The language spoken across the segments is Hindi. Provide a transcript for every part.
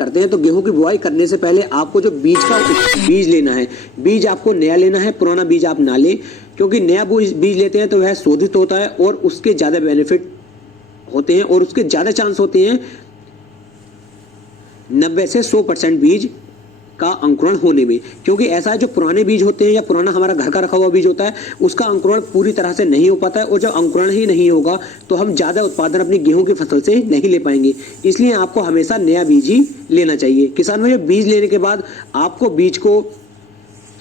करते हैं तो गेहूं की बुआई करने से पहले आपको जो बीज लेना है, बीज आपको नया लेना है, पुराना बीज आप ना लें, क्योंकि नया बीज लेते हैं तो वह शोधित होता है और उसके ज़्यादा बेनिफिट होते हैं और उसके ज़्यादा चांस होते हैं 90 से 100% बीज का अंकुरण होने में। क्योंकि ऐसा है, जो पुराने बीज होते हैं या पुराना हमारा घर का रखा हुआ बीज होता है, उसका अंकुरण पूरी तरह से नहीं हो पाता है, और जब अंकुरण ही नहीं होगा तो हम ज़्यादा उत्पादन अपनी गेहूं की फसल से नहीं ले पाएंगे। इसलिए आपको हमेशा नया बीज ही लेना चाहिए। किसान भाई, बीज लेने के बाद आपको बीज को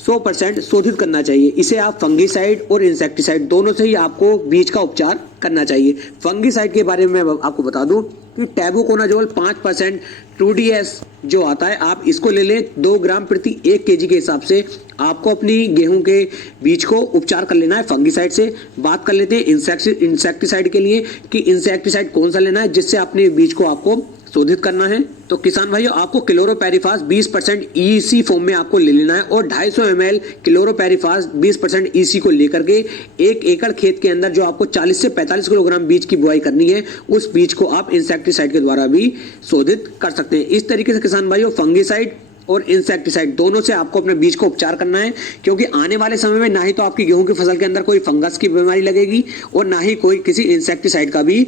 100% शोधित करना चाहिए। इसे आप फंगीसाइड और इंसेक्टिसाइड दोनों से ही आपको बीज का उपचार करना चाहिए। फंगीसाइड के बारे में मैं आपको बता दूं कि टेबुकोनाजोल 5% 2DS जो आता है, आप इसको ले लें 2 ग्राम प्रति 1 kg के हिसाब से। आपको अपनी गेहूं के बीज को उपचार कर लेना है फंगीसाइड से। बात कर लेते हैं इंसेक्टिसाइड के लिए कि इंसेक्टिसाइड कौन सा लेना है जिससे अपने बीज को आपको शोधित करना है। तो किसान भाइयों, आपको क्लोरोपेरिफास 20% EC फॉर्म में आपको ले लेना है और 250 ml क्लोरोपेरिफास 20% EC को लेकर के 1 एकड़ खेत के अंदर जो आपको 40 से 45 किलोग्राम बीज की बुआई करनी है, उस बीज को आप इंसेक्टिसाइड के द्वारा भी शोधित कर सकते हैं। इस तरीके से किसान भाइयों, फंगीसाइड और इंसेक्टिसाइड दोनों से आपको अपने बीज को उपचार करना है, क्योंकि आने वाले समय में ना ही तो आपकी गेहूं की फसल के अंदर कोई फंगस की बीमारी लगेगी और ना ही कोई किसी इंसेक्टिसाइड का भी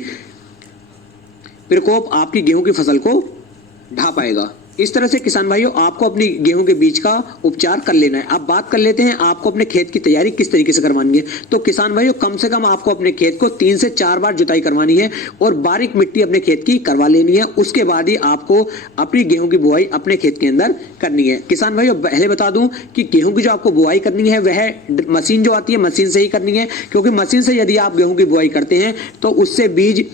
प्रकोप आपकी गेहूं की फसल को ढा पाएगा। इस तरह से किसान भाइयों, आपको अपनी गेहूं के बीज का उपचार कर लेना है। अब बात कर लेते हैं आपको अपने खेत की तैयारी किस तरीके से करवानी है। तो किसान भाइयों, कम से कम आपको अपने खेत को 3 से 4 बार जुताई करवानी है और बारीक मिट्टी अपने खेत की करवा लेनी है। उसके बाद ही आपको अपनी गेहूं की बुआई अपने खेत के अंदर करनी है। किसान भाइयों, पहले बता दूं कि गेहूं की जो आपको बुआई करनी है वह मशीन जो आती है मशीन से ही करनी है, क्योंकि मशीन से यदि आप गेहूं की बुआई करते हैं तो उससे बीज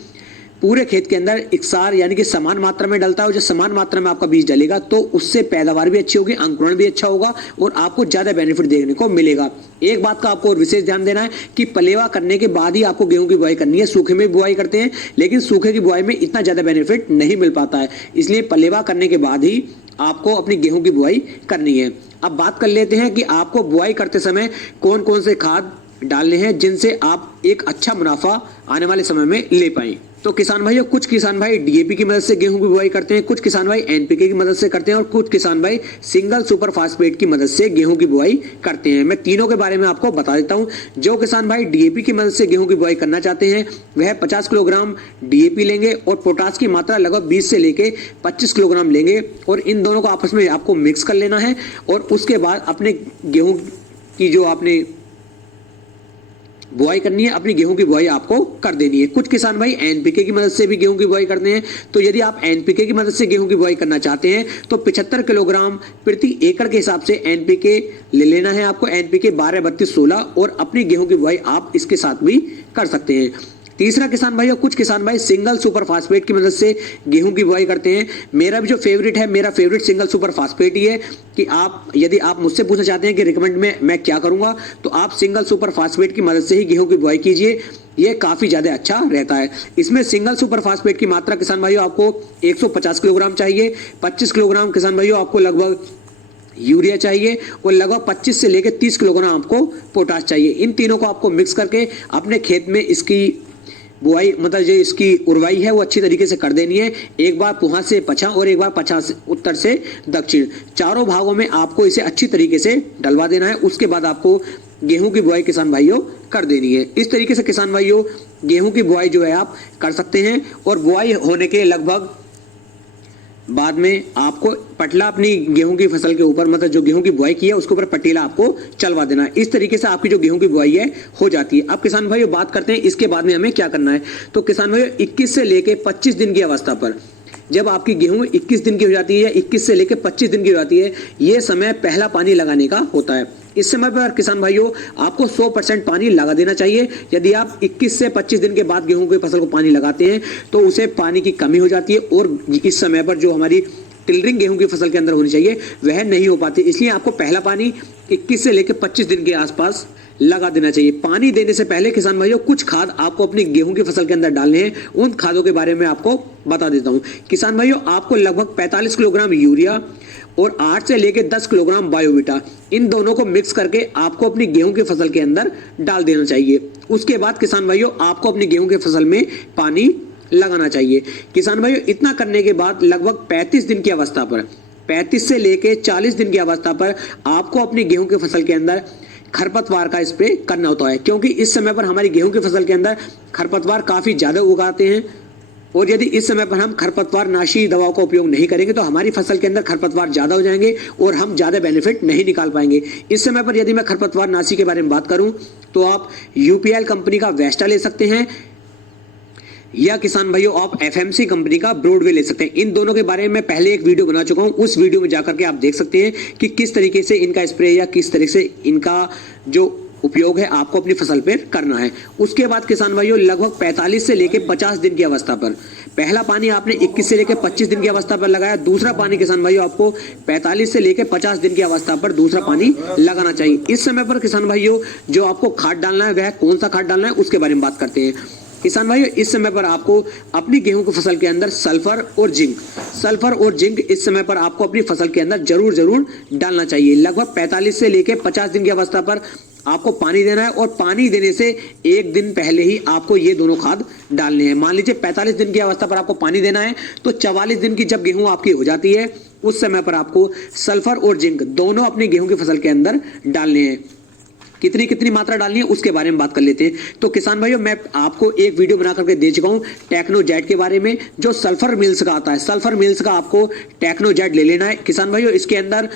पूरे खेत के अंदर इकसार यानी कि समान मात्रा में डलता है, और जब समान मात्रा में आपका बीज डलेगा तो उससे पैदावार भी अच्छी होगी, अंकुरण भी अच्छा होगा और आपको ज्यादा बेनिफिट देखने को मिलेगा। एक बात का आपको और विशेष ध्यान देना है कि पलेवा करने के बाद ही आपको गेहूं की बुआई करनी है। सूखे में बुआई करते हैं लेकिन सूखे की बुआई में इतना ज्यादा बेनिफिट नहीं मिल पाता है, इसलिए पलेवा करने के बाद ही आपको अपनी गेहूं की बुआई करनी है। अब बात कर लेते हैं कि आपको बुआई करते समय कौन कौन से खाद डालने हैं जिनसे आप एक अच्छा मुनाफा आने वाले समय में ले पाएं। तो किसान भाइयों, कुछ किसान भाई DAP की मदद से गेहूं की बुआई करते हैं, कुछ किसान भाई NPK की मदद से करते हैं और कुछ किसान भाई सिंगल सुपर फास्फेट की मदद से गेहूं की बुआई करते हैं। मैं तीनों के बारे में आपको बता देता हूं। जो किसान भाई DAP की मदद से गेहूं की बुआई करना चाहते हैं वह 50 किलोग्राम DAP लेंगे और पोटास की मात्रा लगभग 20 से लेके 25 किलोग्राम लेंगे और इन दोनों को आपस में आपको मिक्स कर लेना है और उसके बाद अपने गेहूं की जो आपने बुआई करनी है, अपनी गेहूं की बुआई आपको कर देनी है। कुछ किसान भाई NPK की मदद से भी गेहूं की बुआई करते हैं। तो यदि आप NPK की मदद से गेहूं की बुआई करना चाहते हैं तो 75 किलोग्राम प्रति एकड़ के हिसाब से NPK ले लेना है आपको, NPK 12-32-16, और अपनी गेहूं की बुआई आप इसके साथ भी कर सकते हैं। तीसरा किसान भाई, कुछ किसान भाई सिंगल सुपर फास्फेट की मदद से गेहूं की बुआई करते हैं। मेरा भी जो फेवरेट है, मेरा फेवरेट सिंगल सुपर फास्फेट ही है कि यदि आप मुझसे पूछना चाहते हैं कि रिकमेंड में मैं क्या करूंगा, तो आप सिंगल सुपर फास्फेट की मदद से ही गेहूं की बुआई कीजिए, ये काफी ज्यादा अच्छा रहता है। इसमें सिंगल सुपर फास्फेट की मात्रा किसान भाइयों आपको 150 किलोग्राम चाहिए, 25 किलोग्राम किसान भाइयों आपको लगभग यूरिया चाहिए और लगभग 25 से लेकर 30 किलोग्राम आपको पोटाश चाहिए। इन तीनों को आपको मिक्स करके अपने खेत में इसकी बुआई मतलब जो इसकी उर्वाई है वो अच्छी तरीके से कर देनी है। एक बार पूर्व से पश्चिम और एक बार पश्चिम से उत्तर से दक्षिण, चारों भागों में आपको इसे अच्छी तरीके से डलवा देना है। उसके बाद आपको गेहूं की बुआई किसान भाइयों कर देनी है। इस तरीके से किसान भाइयों गेहूं की बुआई जो है आप कर सकते हैं और बुआई होने के लगभग बाद में आपको पटला अपनी गेहूं की फसल के ऊपर मतलब जो गेहूं की बुआई की है उसके ऊपर पटेला आपको चलवा देना है। इस तरीके से आपकी जो गेहूं की बुआई है हो जाती है। अब किसान भाइयों बात करते हैं इसके बाद में हमें क्या करना है। तो किसान भाइयों 21 से लेके 25 दिन की अवस्था पर जब आपकी गेहूं 21 दिन की हो जाती है, 21 से लेकर 25 दिन की हो जाती है, ये समय पहला पानी लगाने का होता है। इस समय पर किसान भाइयों आपको 100% पानी लगा देना चाहिए। यदि आप 21 से 25 दिन के बाद गेहूं की फसल को पानी लगाते हैं तो उसे पानी की कमी हो जाती है और इस समय पर जो हमारी टिलरिंग गेहूं की फसल के अंदर होनी चाहिए वह नहीं हो पाती। इसलिए आपको पहला पानी 21 से लेकर 25 दिन के आसपास लगा देना चाहिए। पानी देने से पहले किसान भाइयों कुछ खाद आपको अपनी गेहूं की फसल के अंदर डालने हैं, उन खादों के बारे में आपको बता देता हूं। किसान भाइयों आपको लगभग 45 किलोग्राम यूरिया और 8 से लेकर 10 किलोग्राम बायोविटा, इन दोनों को मिक्स करके आपको अपनी गेहूं की फसल के अंदर डाल देना चाहिए। उसके बाद किसान भाइयों आपको अपनी गेहूं की फसल में पानी लगाना चाहिए। किसान भाइयों, इतना करने के बाद लगभग 35 दिन की अवस्था पर, 35 से लेके 40 दिन की अवस्था पर आपको अपनी गेहूं की फसल के अंदर खरपतवार का स्प्रे करना होता है, क्योंकि इस समय पर हमारी गेहूं की फसल के अंदर खरपतवार काफी ज्यादा उगाते हैं और यदि इस समय पर हम खरपतवार नाशी दवाओं का उपयोग नहीं करेंगे तो हमारी फसल के अंदर खरपतवार ज्यादा हो जाएंगे और हम ज्यादा बेनिफिट नहीं निकाल पाएंगे। इस समय पर यदि मैं खरपतवार नाशी के बारे में बात करूं तो आप यूपीएल कंपनी का वेस्टा ले सकते हैं या किसान भाइयों आप एफएमसी कंपनी का ब्रॉडवे ले सकते हैं। इन दोनों के बारे में मैं पहले एक वीडियो बना चुका हूं, उस वीडियो में जाकर के आप देख सकते हैं कि किस तरीके से इनका स्प्रे या किस तरह से इनका जो उपयोग है आपको अपनी फसल पर करना है। उसके बाद किसान भाइयों लगभग 45 से लेकर 50 दिन की अवस्था पर पहला पानी आपने 21 से लेकर 25 दिन की अवस्था पर लगाया, दूसरा पानी किसान भाइयों आपको 45 से लेकर 50 दिन की अवस्था पर दूसरा पानी लगाना चाहिए। इस समय पर किसान भाइयों जो आपको खाद डालना है वह कौन सा खाद डालना है उसके बारे में बात करते हैं। किसान भाइयों, इस समय पर आपको अपनी गेहूं की फसल के अंदर सल्फर और जिंक इस समय पर आपको अपनी फसल के अंदर जरूर डालना चाहिए। लगभग 45 से लेकर 50 दिन की अवस्था पर आपको पानी देना है और पानी देने से एक दिन पहले ही आपको ये दोनों खाद डालने हैं। मान लीजिए 45 दिन की अवस्था पर आपको पानी देना है तो 44 दिन की जब गेहूं आपकी हो जाती है उस समय पर आपको सल्फर और जिंक दोनों अपनी गेहूं की फसल के अंदर डालने हैं। कितनी मात्रा डालनी है उसके बारे में बात कर लेते हैं। तो किसान भाइयों, मैं आपको एक वीडियो बना करके दे चुका हूं टेक्नोजेट के बारे में, जो सल्फर मिल्स का आता है। सल्फर मिल्स का आपको टेक्नोजेट ले लेना है। किसान भाइयों, इसके अंदर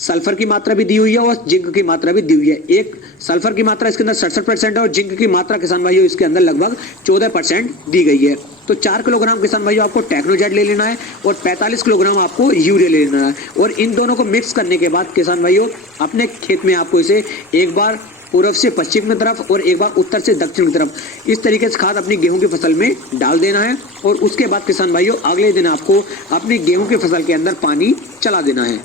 सल्फर की मात्रा भी दी हुई है और जिंक की मात्रा भी दी हुई है। एक सल्फर की मात्रा इसके अंदर 67% है और जिंक की मात्रा किसान भाइयों इसके अंदर लगभग 14% दी गई है। तो 4 किलोग्राम किसान भाइयों आपको टेक्नोजेट ले लेना है और 45 किलोग्राम आपको यूरिया ले लेना है और इन दोनों को मिक्स करने के बाद किसान भाइयों अपने खेत में आपको इसे एक बार पूर्व से पश्चिम की तरफ और एक बार उत्तर से दक्षिण की तरफ इस तरीके से खाद अपनी गेहूं की फसल में डाल देना है और उसके बाद किसान भाइयों अगले दिन आपको अपनी गेहूं की फसल के अंदर पानी चला देना है।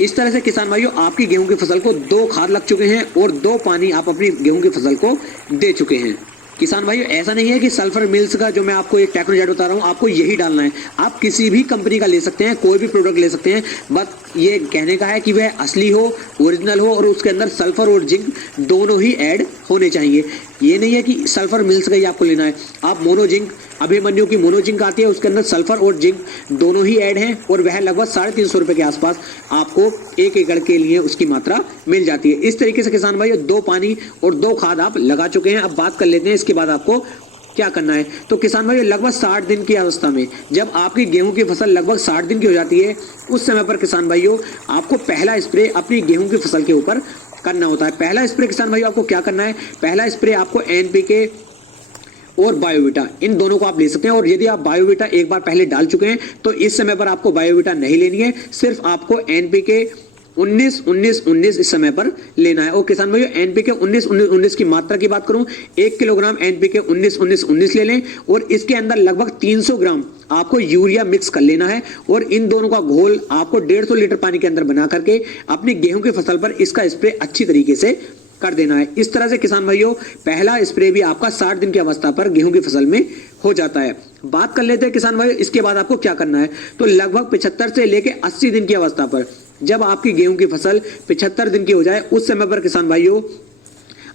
इस तरह से किसान भाइयों आपकी गेहूं की फसल को 2 खाद लग चुके हैं और 2 पानी आप अपनी गेहूं की फसल को दे चुके हैं। किसान भाइयों, ऐसा नहीं है कि सल्फर मिल्स का जो मैं आपको एक टेक्नोजेट बता रहा हूं आपको यही डालना है। आप किसी भी कंपनी का ले सकते हैं, कोई भी प्रोडक्ट ले सकते हैं, बस ये कहने का है कि वह असली हो, ओरिजिनल हो और उसके अंदर सल्फर और जिंक दोनों ही ऐड होने चाहिए। ये नहीं है कि सल्फर मिल्स का ही आपको लेना है। आप मोनोजिंक, अभिमन्यु की मोनोजिंक आती है, उसके अंदर सल्फर और जिंक दोनों ही ऐड हैं और वह लगभग 350 रुपए के आसपास आपको 1 एकड़ के लिए उसकी मात्रा मिल जाती है। इस तरीके से किसान भाइयों 2 पानी और 2 खाद आप लगा चुके हैं। अब बात कर लेते हैं इसके बाद आपको क्या करना है। तो किसान भाइयों लगभग 60 दिन की अवस्था में जब आपकी गेहूं की फसल लगभग 60 दिन की हो जाती है उस समय पर किसान भाइयों आपको पहला स्प्रे अपनी गेहूं की फसल के ऊपर करना होता है। पहला स्प्रे किसान भाइयों आपको क्या करना है, पहला स्प्रे आपको एनपीके और बायोवीटा इन दोनों को आप ले सकते हैं और यदि आप बायोवीटा एक बार पहले डाल चुके हैं तो इस समय पर आपको बायोवीटा नहीं लेनी है, सिर्फ आपको एनपीके 19-19-19 इस समय पर लेना है। और किसान भाइयों एनपीके 19-19-19 की मात्रा की बात करूं, 1 किलोग्राम एनपीके 19-19-19 ले लें और इसके अंदर लगभग 300 ग्राम आपको यूरिया मिक्स कर लेना है और इन दोनों का घोल आपको 150 लीटर पानी के अंदर बना करके अपनी गेहूं की फसल पर इसका स्प्रे अच्छी तरीके से कर देना है। इस तरह से किसान भाइयों पहला स्प्रे भी आपका 60 दिन की अवस्था पर गेहूं की फसल में हो जाता है। बात कर लेते हैं किसान भाइयों इसके बाद आपको क्या करना है। तो लगभग 75 से लेकर 80 दिन की अवस्था पर जब आपकी गेहूं की फसल 75 दिन की हो जाए उस समय पर किसान भाइयों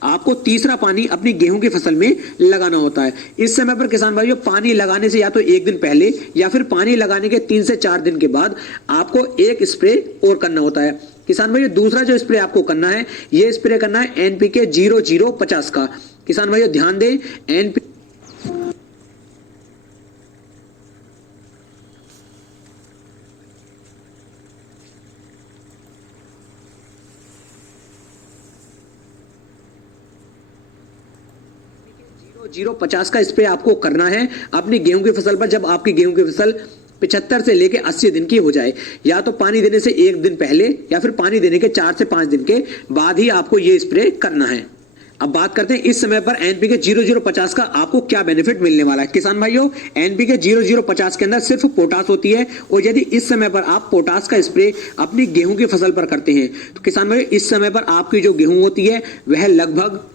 आपको तीसरा पानी अपनी गेहूं की फसल में लगाना होता है। इस समय पर किसान भाइयों पानी लगाने से या तो एक दिन पहले या फिर पानी लगाने के 3 से 4 दिन के बाद आपको एक स्प्रे और करना होता है। किसान भाइयों दूसरा जो स्प्रे आपको करना है ये स्प्रे करना है एनपीके 0050 का। किसान भाइयों ध्यान दें एनपीके 050 का स्प्रे आपको करना है अपनी गेहूं की फसल पर जब आपकी गेहूं की फसल 75 से लेके 80 दिन की हो जाए। या तो पानी देने से एक दिन पहले या फिर पानी देने के 4 से 5 दिन के बाद ही आपको ये स्प्रे करना है। अब बात करते हैं इस समय पर एनपीके 0050 का आपको क्या बेनिफिट मिलने वाला है। किसान भाइयों एनपीके 0050 के अंदर सिर्फ पोटास होती है और यदि इस समय पर आप पोटास का स्प्रे अपनी गेहूं की फसल पर करते हैं तो किसान भाइयों इस समय पर आपकी जो गेहूं होती है वह लगभग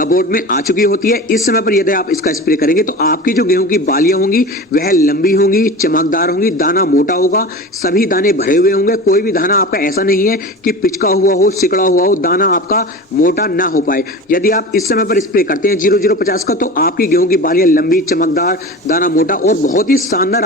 कबोर्ड में आ चुकी होती है। इस समय पर यदि आप इसका स्प्रे करेंगे तो आपकी जो गेहूं की बालियां होंगी वह लंबी होंगी, चमकदार होंगी, दाना मोटा होगा, सभी दाने भरे हुए होंगे। कोई भी दाना आपका ऐसा नहीं है कि पिचका हुआ हो, सिकड़ा हुआ हो, दाना आपका मोटा ना हो पाए। यदि आप इस समय पर स्प्रे करते हैं 0050 का तो आपकी गेहूं की बालियां लंबी, चमकदार, दाना मोटा और बहुत ही शानदार